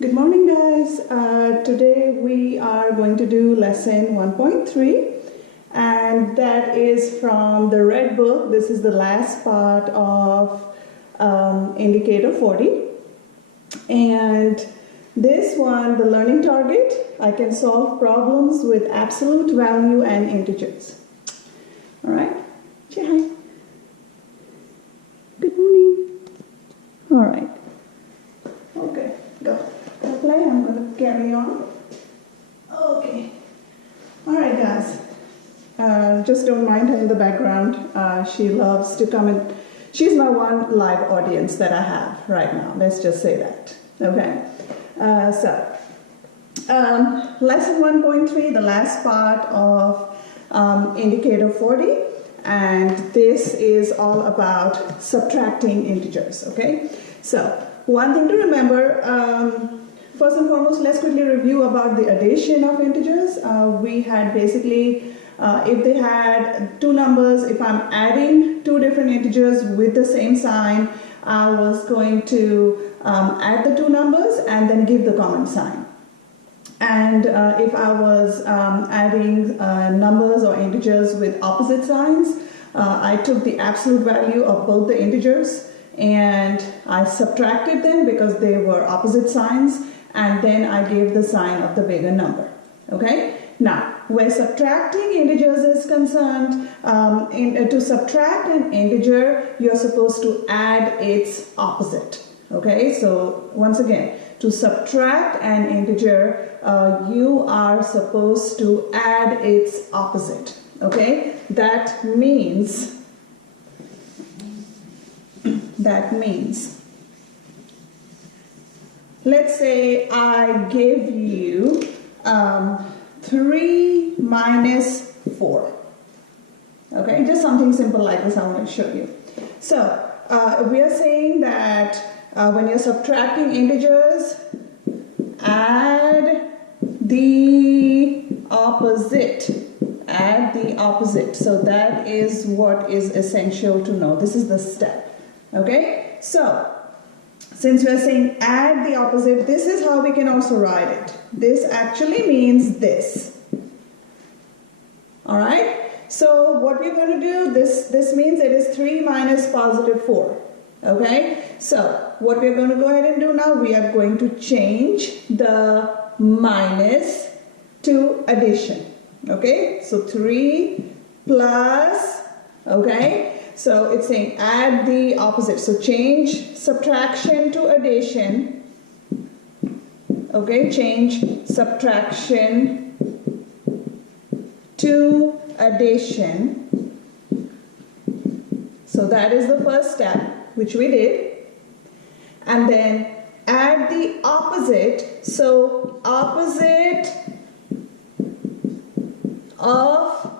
Good morning, guys. Today we are going to do lesson 1.3, and that is from the red book. This is the last part of indicator 40, and this one, the learning target, I can solve problems with absolute value and integers. All right, say hi. Good morning. All right. Okay, go. Play. I'm going to carry on. Okay. All right, guys. Just don't mind her in the background. She loves to come in. She's my one live audience that I have right now. Let's just say that. Okay. Lesson 1.3, the last part of indicator 40. And this is all about subtracting integers. Okay. So one thing to remember. First and foremost, let's quickly review about the addition of integers. We had basically, if they had two numbers, if I'm adding two different integers with the same sign, I was going to add the two numbers and then give the common sign. And if I was adding numbers or integers with opposite signs, I took the absolute value of both the integers and I subtracted them because they were opposite signs. And then I gave the sign of the bigger number. Okay? Now, where subtracting integers is concerned, to subtract an integer, you're supposed to add its opposite. Okay? So, once again, to subtract an integer, you are supposed to add its opposite. Okay? That means let's say I give you 3 minus 4. Okay, just something simple like this I want to show you. So, we are saying that when you're subtracting integers, add the opposite. Add the opposite. So that is what is essential to know. This is the step. Okay, so since we are saying add the opposite, this is how we can also write it. This actually means this. Alright? So what we're going to do, this means it is 3 minus positive 4. Okay? So what we're going to go ahead and do now, we are going to change the minus to addition. Okay? So 3 plus, okay? So it's saying add the opposite. So change subtraction to addition. Okay, change subtraction to addition. So that is the first step, which we did. And then add the opposite. So opposite of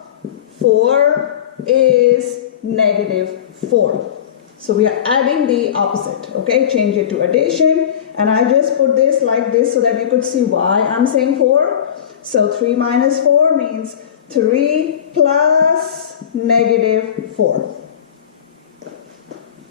4 is negative 4. So we are adding the opposite. Okay, change it to addition. And I just put this like this so that you could see why I'm saying 4. So 3 minus 4 means 3 plus negative 4.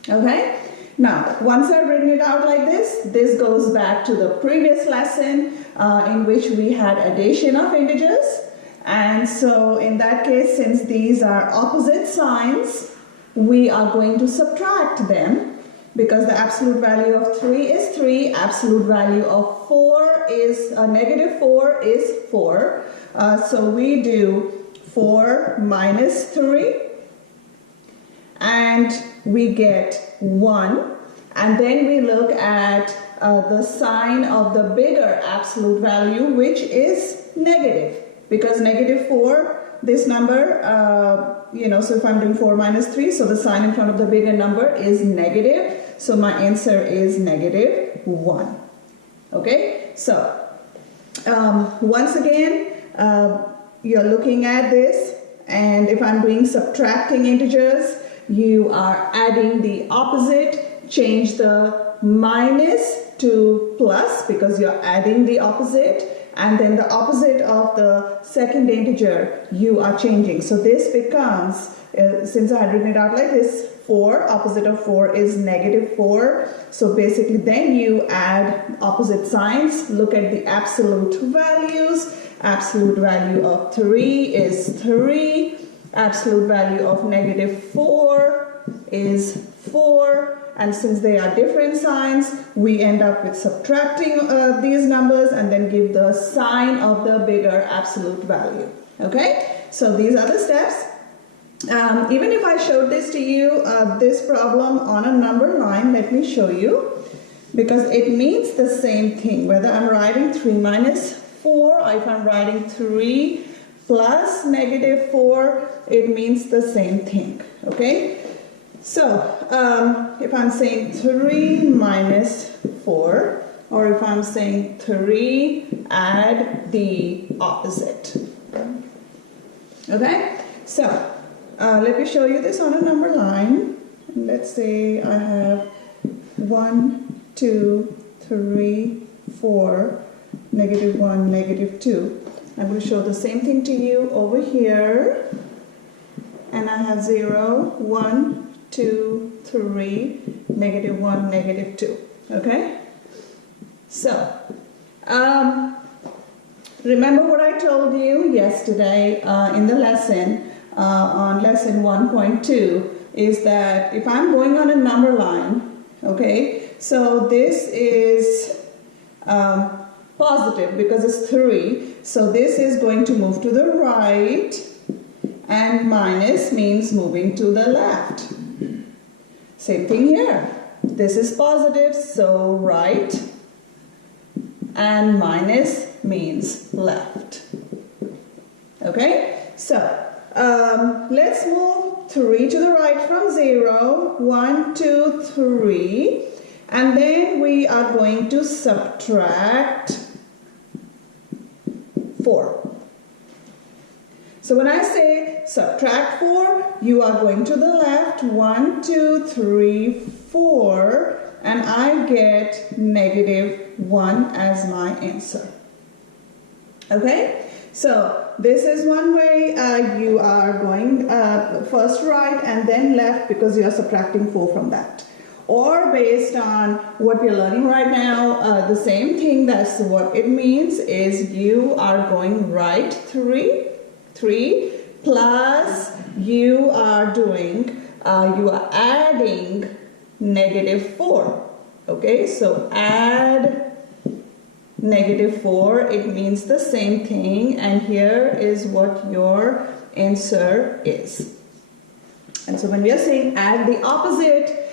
Okay. Now, once I've written it out like this goes back to the previous lesson in which we had addition of integers. And so in that case, since these are opposite signs, we are going to subtract them because the absolute value of 3 is 3, absolute value of 4 is negative 4 is 4. So we do 4 minus 3 and we get 1. And then we look at the sign of the bigger absolute value, which is negative. Because negative 4, this number, so if I'm doing 4 minus 3, so the sign in front of the bigger number is negative. So my answer is negative 1. Okay, so once again, you're looking at this, and if I'm doing subtracting integers, you are adding the opposite, change the minus to plus because you're adding the opposite. And then the opposite of the second integer you are changing. So this becomes, since I had written it out like this, 4. Opposite of 4 is negative 4. So basically then you add opposite signs. Look at the absolute values. Absolute value of 3 is 3. Absolute value of negative 4 is 4. And since they are different signs, we end up with subtracting these numbers and then give the sign of the bigger absolute value. Okay? So these are the steps. Even if I showed this to you, this problem on a number line, let me show you, because it means the same thing, whether I'm writing 3 minus 4 or if I'm writing 3 plus negative 4, it means the same thing. Okay? So, if I'm saying 3 minus 4, or if I'm saying 3, add the opposite. Okay? So, let me show you this on a number line. Let's say I have 1, 2, 3, 4, negative 1, negative 2. I'm going to show the same thing to you over here. And I have 0, 1, 2, 3, negative 1, negative 2. Okay? So, remember what I told you yesterday in the lesson, on lesson 1.2, is that if I'm going on a number line, okay, so this is positive because it's 3, so this is going to move to the right, and minus means moving to the left. Same thing here. This is positive, so right, and minus means left. Okay? So, let's move 3 to the right from 0. 1, 2, 3. And then we are going to subtract 4. So when I say subtract 4, you are going to the left. 1, 2, 3, 4. And I get negative 1 as my answer. Okay? So this is one way you are going first right and then left because you are subtracting 4 from that. Or based on what we're learning right now, the same thing, that's what it means, is you are going right 3 plus you are doing, you are adding negative 4. Okay, so add negative 4, it means the same thing, and here is what your answer is. And so when we are saying add the opposite,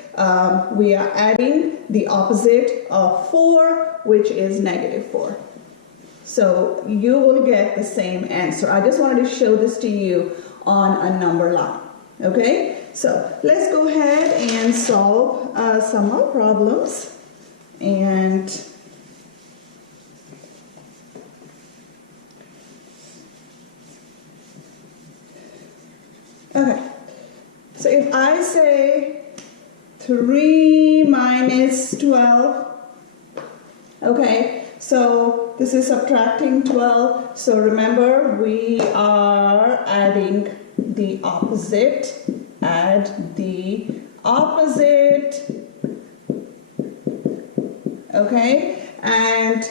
we are adding the opposite of 4, which is negative 4. So you will get the same answer. I just wanted to show this to you on a number line. Okay, so let's go ahead and solve some more problems. And okay, so if I say 3 minus 12, okay, so this is subtracting 12, so remember we are adding the opposite, add the opposite, okay, and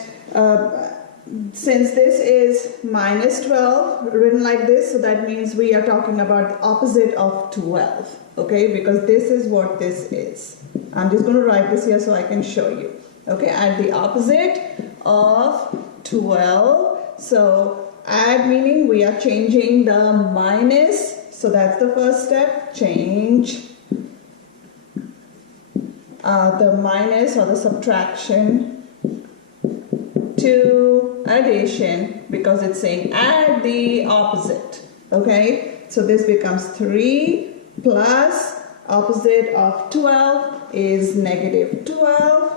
since this is minus 12 written like this, so that means we are talking about the opposite of 12, okay, because this is what this is. I'm just going to write this here so I can show you. Okay, add the opposite of 12. So add meaning we are changing the minus. So that's the first step. Change the minus or the subtraction to addition because it's saying add the opposite. Okay, so this becomes 3 plus opposite of 12 is negative 12.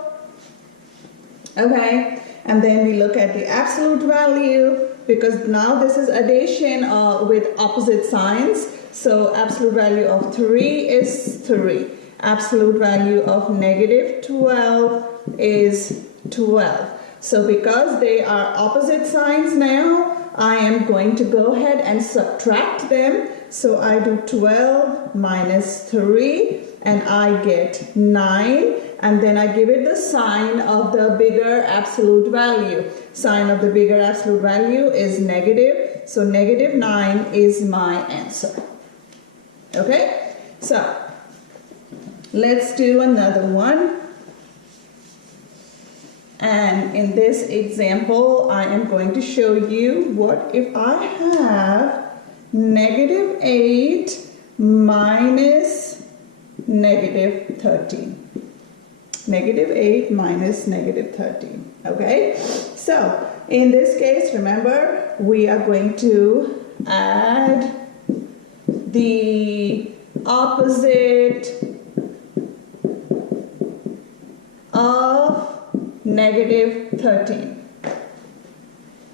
Okay, and then we look at the absolute value because now this is addition with opposite signs. So absolute value of 3 is 3. Absolute value of negative 12 is 12. So because they are opposite signs now, I am going to go ahead and subtract them. So I do 12 minus 3 and I get 9, and then I give it the sign of the bigger absolute value. Sign of the bigger absolute value is negative, so negative 9 is my answer. Okay, so let's do another one. And in this example, I am going to show you what if I have negative 8 minus negative 13. Negative 8 minus negative 13. Okay, so in this case, remember, we are going to add the opposite of negative 13.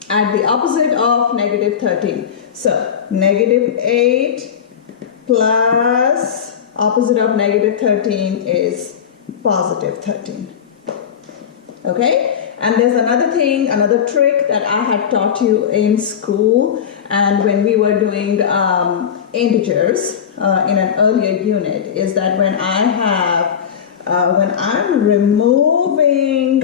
Add the opposite of negative 13. So negative 8 plus opposite of negative 13 is positive 13. Okay? And there's another thing, another trick that I had taught you in school and when we were doing integers in an earlier unit, is that when I'm removing,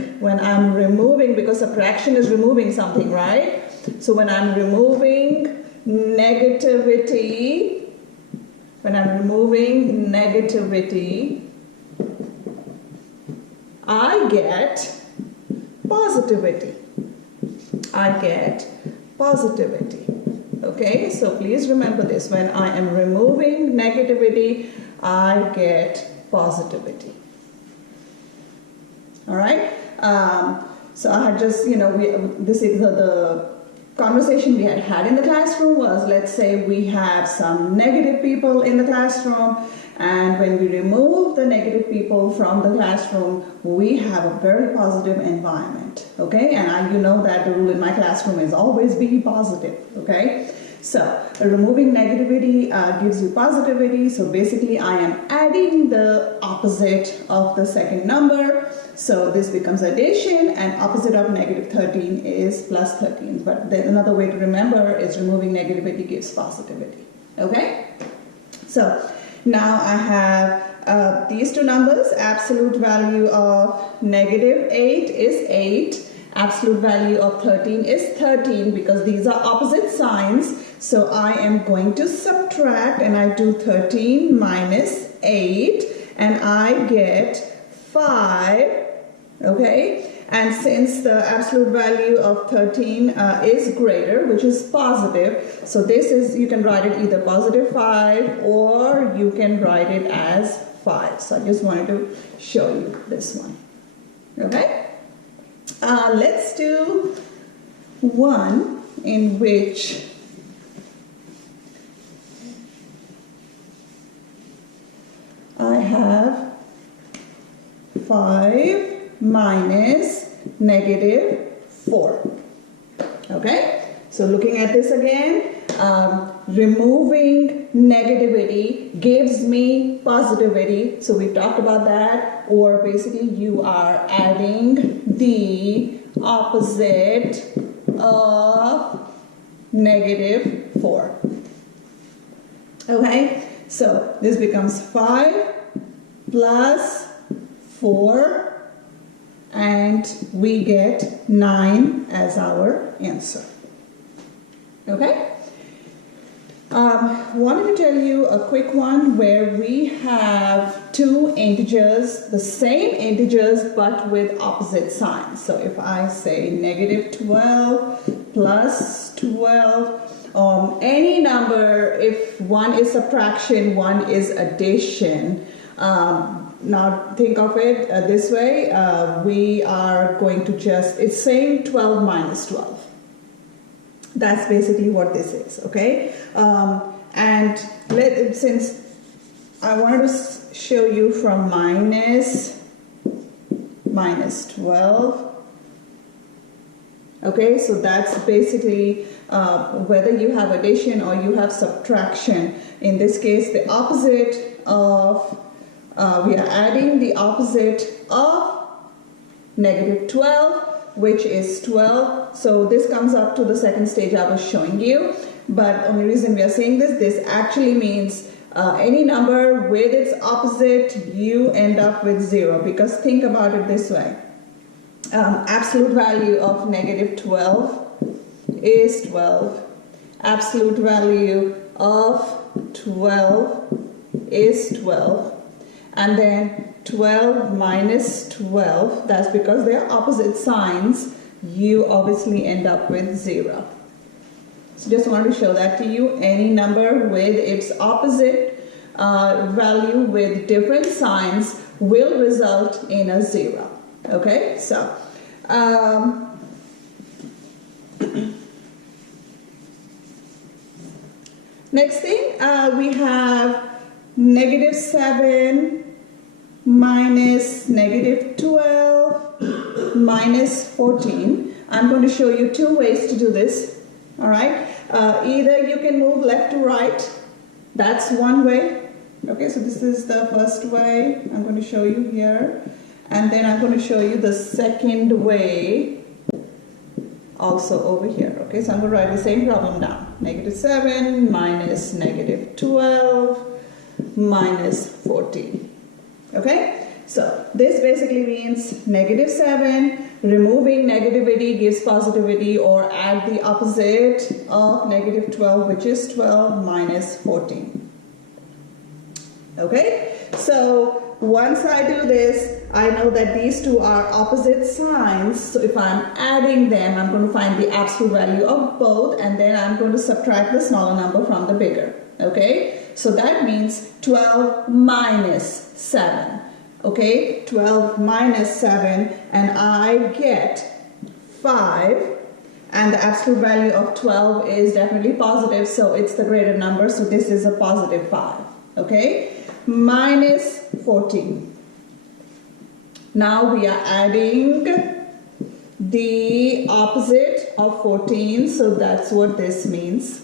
because subtraction is removing something, right? So when I'm removing negativity, I get positivity. Okay, so please remember this. When I am removing negativity, I get positivity. All right. So I had just, this is the conversation we had in the classroom was, let's say we have some negative people in the classroom, and when we remove the negative people from the classroom, we have a very positive environment. Okay, and you know that the rule in my classroom is always be positive. Okay. So removing negativity gives you positivity. So basically I am adding the opposite of the second number. So this becomes addition, and opposite of negative 13 is plus 13. But then another way to remember is removing negativity gives positivity. Okay? So now I have these two numbers. Absolute value of negative 8 is 8. Absolute value of 13 is 13 because these are opposite signs. So I am going to subtract, and I do 13 minus 8 and I get 5. Okay, and since the absolute value of 13 is greater, which is positive, so this is, you can write it either positive 5 or you can write it as 5. So I just wanted to show you this one. Okay. Let's do one in which I have 5 minus negative 4. Okay, so looking at this again, removing negativity gives me positivity. So we talked about that. Or basically you are adding the opposite of negative 4. Okay, so this becomes 5 plus 4, and we get 9 as our answer. Okay. Wanted to tell you a quick one where we have two integers, the same integers but with opposite signs. So if I say negative 12 plus 12, any number, if one is subtraction, one is addition, now think of it this way, we are going to just, it's saying 12 minus 12. That's basically what this is, okay? And since I wanted to show you from minus 12, okay? So that's basically whether you have addition or you have subtraction. In this case, the opposite of, we are adding the opposite of negative 12. which is 12. So this comes up to the second stage I was showing you. But only reason we are saying this actually means any number with its opposite, you end up with 0. Because think about it this way. Absolute value of negative 12 is 12. Absolute value of 12 is 12. And then 12 minus 12, that's because they are opposite signs, you obviously end up with 0. So just want to show that to you. Any number with its opposite value with different signs will result in a 0. Okay, so next thing, we have negative 7 minus negative 12 minus 14. I'm going to show you two ways to do this. All right, either you can move left to right. That's one way. Okay, so this is the first way I'm going to show you here. And then I'm going to show you the second way also over here. Okay, so I'm going to write the same problem down. Negative 7 minus negative 12 minus 14. Okay, so this basically means negative 7, removing negativity gives positivity, or add the opposite of negative 12, which is 12 minus 14. Okay, so once I do this, I know that these two are opposite signs. So if I'm adding them, I'm going to find the absolute value of both, and then I'm going to subtract the smaller number from the bigger. Okay, so that means 12 minus 7. Okay, 12 minus 7, and I get 5. And the absolute value of 12 is definitely positive, so it's the greater number, so this is a positive 5. Okay, minus 14. Now we are adding the opposite of 14, so that's what this means.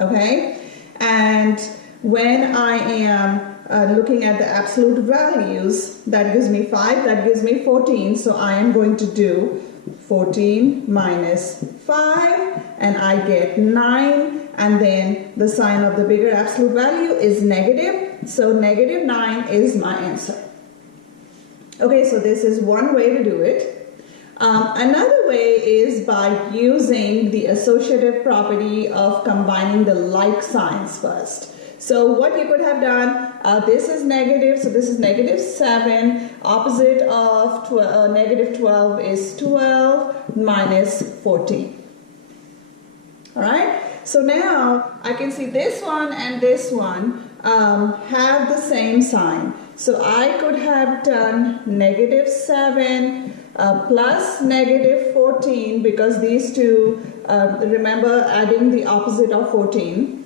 Okay, and when I am looking at the absolute values, that gives me 5, that gives me 14, so I am going to do 14 minus 5, and I get 9, and then the sign of the bigger absolute value is negative, so negative 9 is my answer. Okay, so this is one way to do it. Another way is by using the associative property of combining the like signs first. So what you could have done, this is negative, so this is negative 7, opposite of negative 12 is 12 minus 14. Alright, so now I can see this one and this one have the same sign. So I could have done negative 7 plus negative 14, because these two, remember, adding the opposite of 14.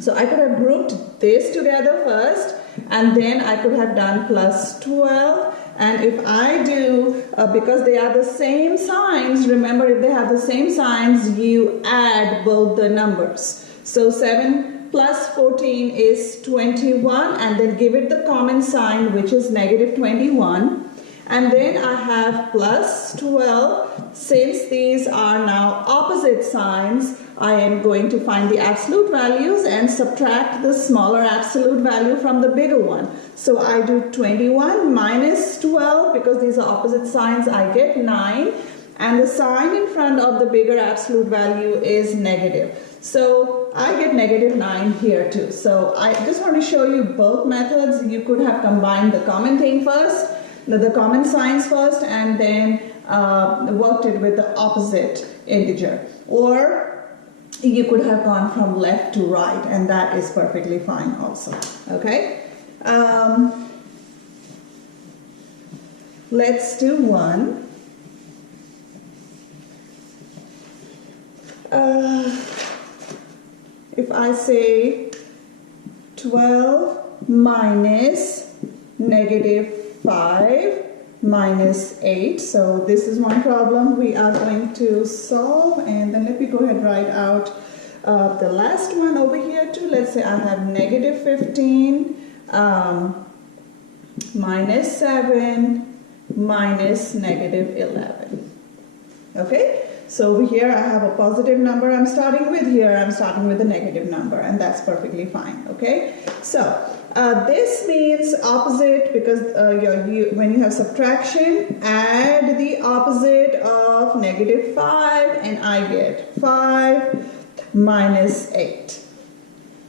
So I could have grouped this together first, and then I could have done plus 12. And if I do, because they are the same signs, remember, if they have the same signs, you add both the numbers. So 7 plus 14 is 21, and then give it the common sign, which is negative 21. And then I have plus 12. Since these are now opposite signs, I am going to find the absolute values and subtract the smaller absolute value from the bigger one. So I do 21 minus 12, because these are opposite signs, I get 9. And the sign in front of the bigger absolute value is negative. So I get negative 9 here too. So I just want to show you both methods. You could have combined the common thing first, the common signs first, and then worked it with the opposite integer. Or you could have gone from left to right, and that is perfectly fine also. Okay? Let's do one. If I say 12 minus negative 5 minus 8, so this is one problem we are going to solve, and then let me go ahead and write out the last one over here too. Let's say I have negative 15 minus 7 minus negative 11. Okay? So over here I have a positive number I'm starting with. Here I'm starting with a negative number, and that's perfectly fine. Okay? So this means opposite because when you have subtraction, add the opposite of negative 5, and I get 5 minus 8.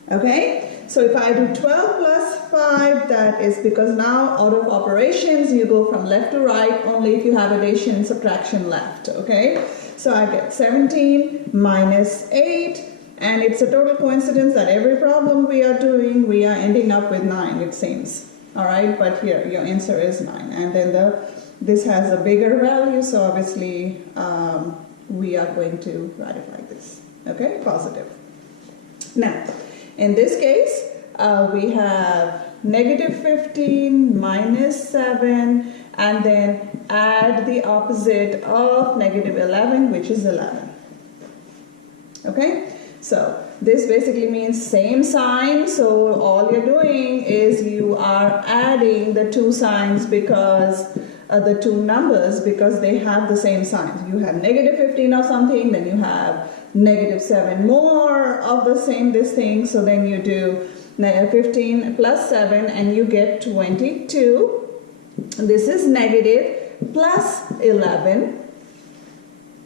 Okay? So if I do 12 plus 5, that is because now out of operations you go from left to right only if you have addition and subtraction left. Okay? So I get 17 minus 8, and it's a total coincidence that every problem we are doing, we are ending up with 9, it seems. Alright, but here your answer is 9. And then this has a bigger value, so obviously we are going to write it like this. Okay, positive. Now, in this case, we have negative 15 minus 7, and then add the opposite of negative 11, which is 11. Okay, so this basically means same sign, so all you're doing is you are adding the two signs because the two numbers because they have the same signs. You have negative 15 of something, then you have negative 7 more of the same this thing, so then you do 15 plus 7 and you get 22. This is negative plus 11.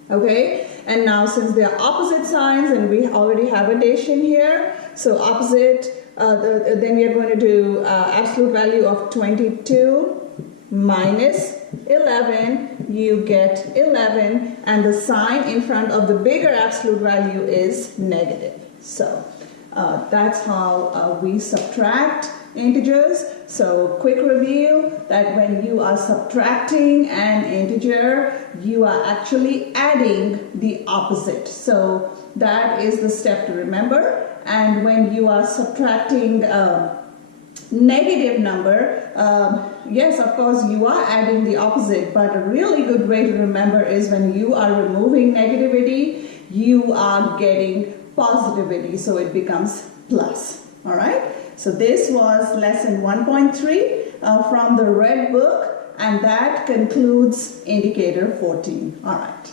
Okay, and now since they are opposite signs and we already have addition here, so opposite, then we are going to do absolute value of 22 minus 11, you get 11, and the sign in front of the bigger absolute value is negative. So that's how we subtract integers. So quick review that when you are subtracting an integer, you are actually adding the opposite. So that is the step to remember. And when you are subtracting negative number, yes, of course you are adding the opposite, but a really good way to remember is when you are removing negativity, you are getting positivity, so it becomes plus. All right, so this was lesson 1.3 from the red book, and that concludes indicator 14. All right.